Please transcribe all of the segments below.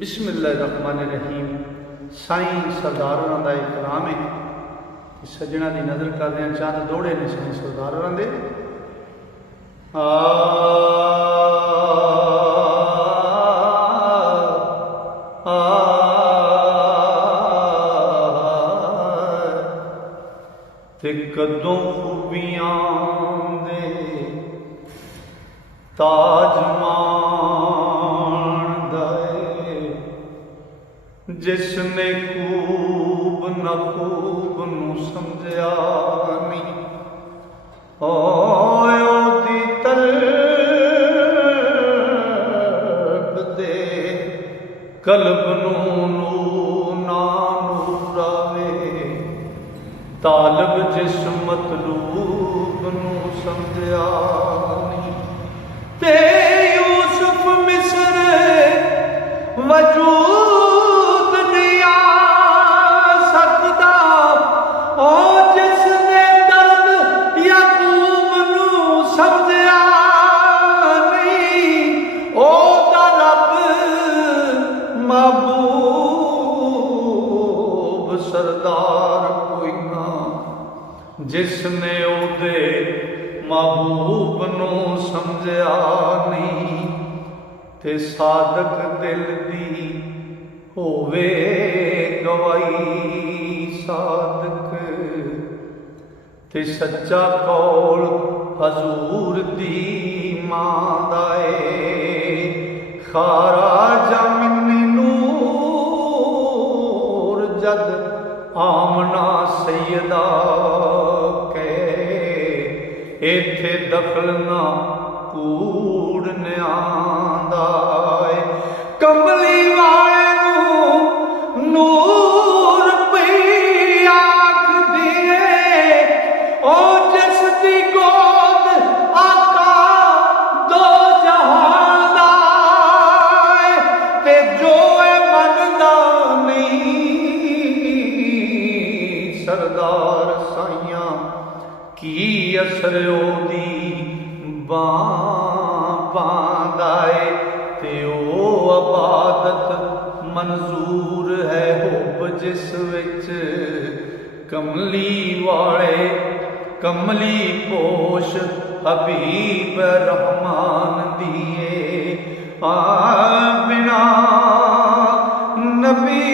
बिस्मिल्लाहिर्रहमानिर्रहीम। साईं सरदार होरां दा एक कलाम है कि सज्जना की नज़र करदे हैं चंद दौड़े ने साईं सरदार होरां दे। ते कदों खूबियां दे ताज जिसने खूब न खूब नू समझया नहीं, ओदी तलब दे कल्ब नू ना नूरावे, तालब जिस मतलूब नू समझया नहीं। ते यूसुफ मिस्र वजूद सरदार कोई ना जिसने ओदे महबूब नू समझया नहीं, ते सादक दिल दी होवे गवाही सादक, ते सच्चा कौल हजूर दी मां दा ए, खारा जमिनी नूर जद आमना सैयदा के, इथे दखल ना कूड़ न्यांदा है। कमली वाले नूर पई आख दिए, ओ जिस दी गोद आका दो जहां दा है, ते जो मनदा सरदार साइयां की असर ओदी बांदाए, ते ओ अबादत मंजूर है हुब जिस विच कमली वाले कमली पोश हबीब रहमान दिए। बिना नबी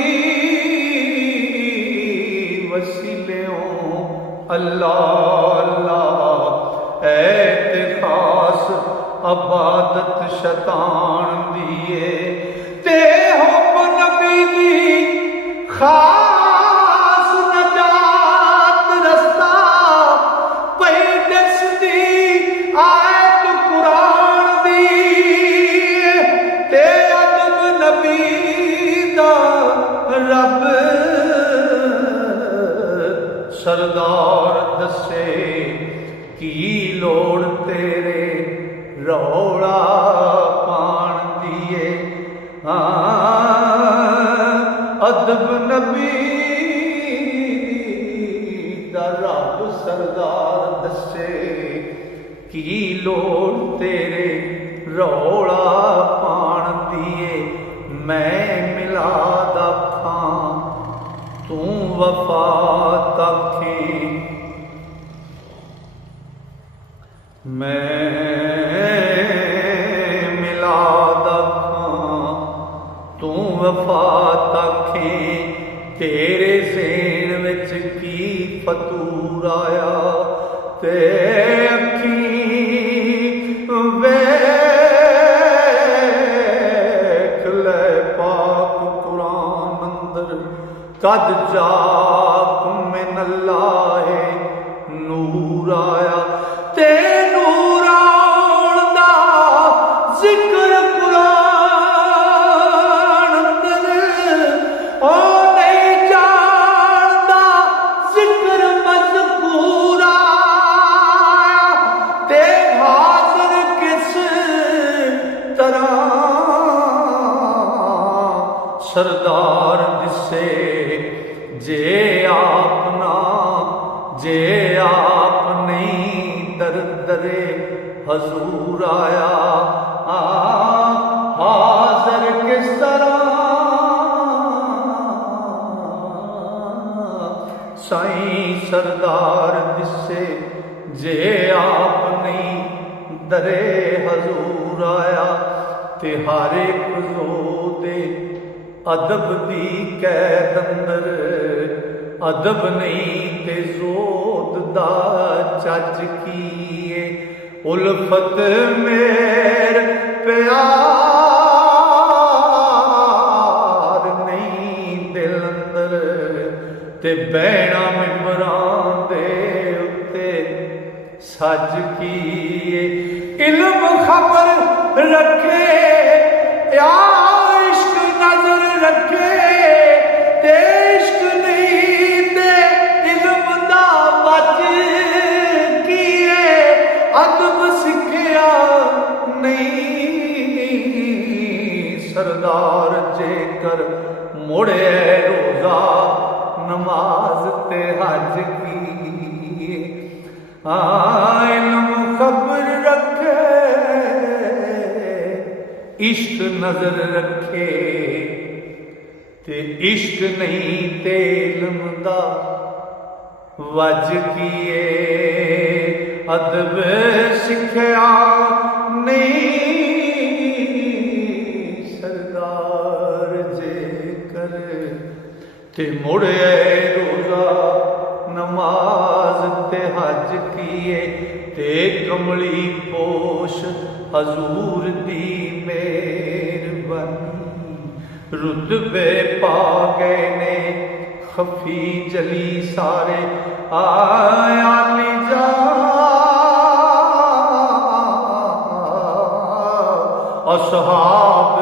अल्लाह अल्लाह ऐते खास अबादत शैतान दिए, ते हुब नबी दी खास नजात रस्ता पई दसदी आयत कुरान दी, ते अदब नबी दा रब सरदार दसे की लोड़ तेरे रौला पान दिए। अदब नबी दा रब सरदार दसे की लोड़ तेरे रौला पान दिए। मैं मिला दखा तू वफा तखे, मैं मिला दखा तू वफा तखे, तेरे ज़ेन विच की फतूर आया, ते अखी वेख ले पाक कुरान अंदर कद जाक मिनल्लाहे नूर आया, ते नूर आउण दा जिक्र कुरान अंदर ओ नहीं जानदा, जिक्र मज़कूर आया, ते हाज़िर किस तरह सरदार दिसे जे आप नहीं दर दरे हजूर आया हाजिर किस तरह सरदार दिसे जे आप नहीं दरे हजूर आया ते हर एक जोदे अदब दी कैद अंदर अदब नहीं ते जोद दा चज कीए उल्फत मेर प्यार नहीं दिल अंदर ते बैणा मिंबरां दे उत्ते सज कीए इल्म खबर रखे या इश्क नजर रखे ते इश्क नहीं ते इल्म दा बच कीए अदब सिखया नहीं सरदार जेकर मुड़े रोजा नमाज ते हज कीए इल्म खबर रखे इश्क नजर रखे ते इश्क नहीं ते इल्म दा वज कीए अदब सिखया नहीं सरदार जेकर ते मुड़े रोजा नमाज ते हज कीए ते कमली पोश हजूर दी मेहरबानी रुतबे पा गए ने खफी जली सारे आया जा असहाब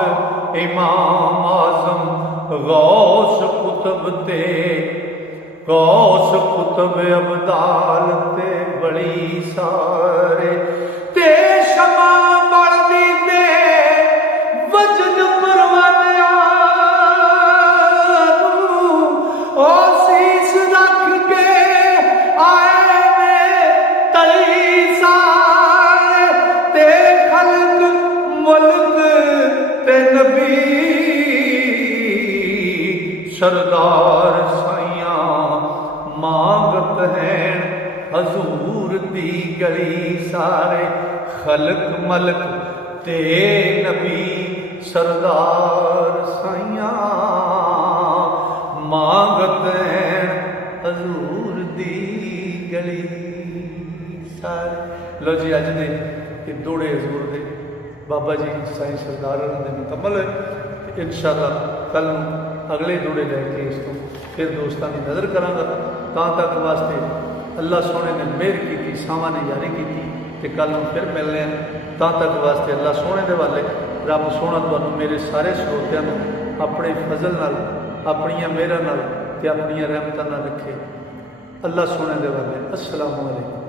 इमाम आजम गौस कुतब ते गौस कुतब अबदाल ते बड़ी सारे ते शमा बढ़दी ते वजद परवानिया ओ सीस रख के आए ने तली सारे ते खल्क मुल्क ते नबी सरदार साइयां मांगत हैं हजूर दी गली सारे खलक मलक ते नबी सरदार साइयां मांगत हैं हजूर दी गली सारे। लो जी अज दे दोड़े हजूर दे बाबा जी साईं सरदार दे मुकम्मल है। इंशाअल्लाह कल अगले जोड़े लैके इस तो फिर दोस्तों की नज़र करांगा। तां तक वास्ते अल्लाह सोने ने मेहर की सावा ने जारी की तो कल फिर मिलने हैं। तां तक वास्ते अल्लाह सोने के वाले रब सोना तुहानू मेरे सारे श्रोतियां नू अपने फजल नाल अपनियां मेहरां नाल ते अपनियां रहमतां नाल रखे। अल्लाह सोने के वाले। अस्सलामु अलैकुम।